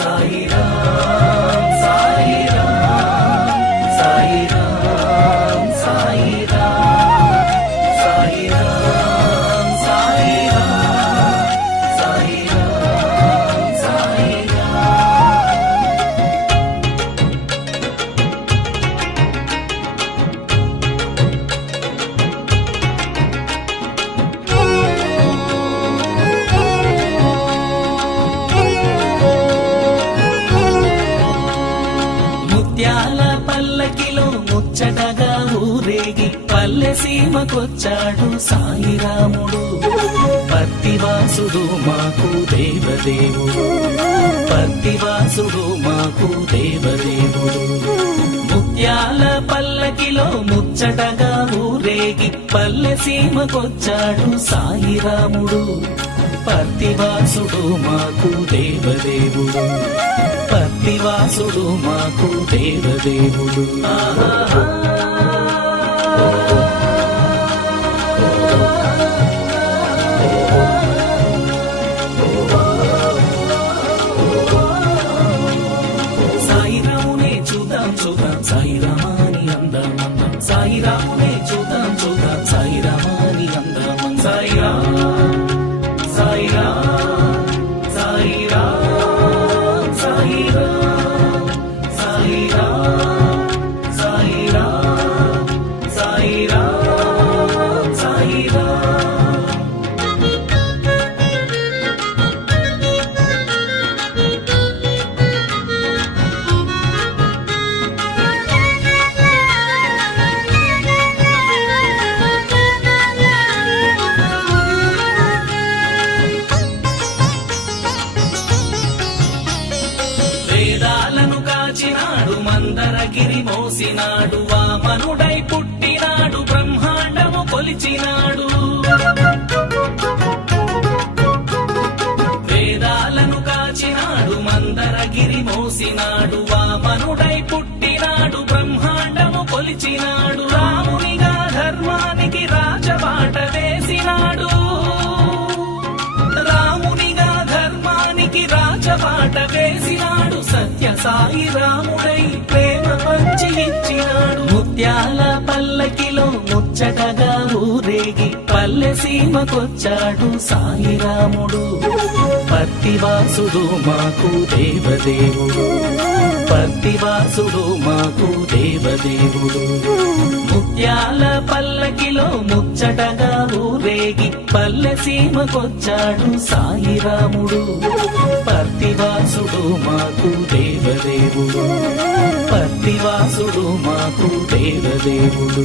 సాయి రామ్ సాయి రామ్ సాయి రామ్ సాయి రామ్ సాయి రామ్ సాయి రామ్ సాయి రామ్ సాయి రామ్. ముత్యాల పల్లకిలో ముచ్చటగా ఊరేగి పల్లె సీమకొచ్చాడు సాయిరాముడు. పత్తివాసుడు మాకు దేవదేవుడు, పత్తివాసుడు మాకు దేవదేవుడు. ముత్యాల పల్లకిలో ముచ్చటగా ఊరేగి పల్లె సీమకొచ్చాడు సాయిరాముడు. పత్తివాసుడు మాకు దేవదేవుడు, పత్తివాసుడు మాకు దేవదేవుడు. సాయిరామునే చూద్దాం చూద్దాం సాయిరామాని అందం అందం, సాయిరామునే చూద్దాం చూద్దాం సాయిరామాని అందం అందం. సాయిరామ్ సాయిరామ్ సాయిరామ్ సాయిరామ్ సాయిరామ్ సాయిరామ్ సాయిరామ్ సాయిరామ్. వేదాలను కాచినాడు, మందరగిరి మోసినాడు, వామనుడై పుట్టినాడు, బ్రహ్మాండము కొలిచినాడు. వేదాలను కాచినాడు, మందరగిరి మోసినాడు, వామనుడై పుట్టినాడు, బ్రహ్మాండము కొలిచినాడు. రామునిగా ధర్మానికి రాజబాట వేసినాడు, రామునిగా ధర్మానికి రాజబాట వేసినాడు. సత్య సాయి రాముడై ప్రేమ పంచి ఇచ్చినాడు. ముత్యాల పల్లకిలో ముచ్చటగా ఊరేగి పల్లె సీమకొచ్చాడు సాయిరాముడు. పత్తివాసుడు మాకు దేవదేవుడు, పత్తివాసుడు మాకు దేవదేవుడు. ముత్యాల పల్లకిలో ముచ్చటగా ఊరేగి పల్లె సీమకొచ్చాడు సాయిరాముడు. పత్తివాసుడు మాకు దేవదేవుడు, పత్తివాసుడు మాకు దేవదేవుడు.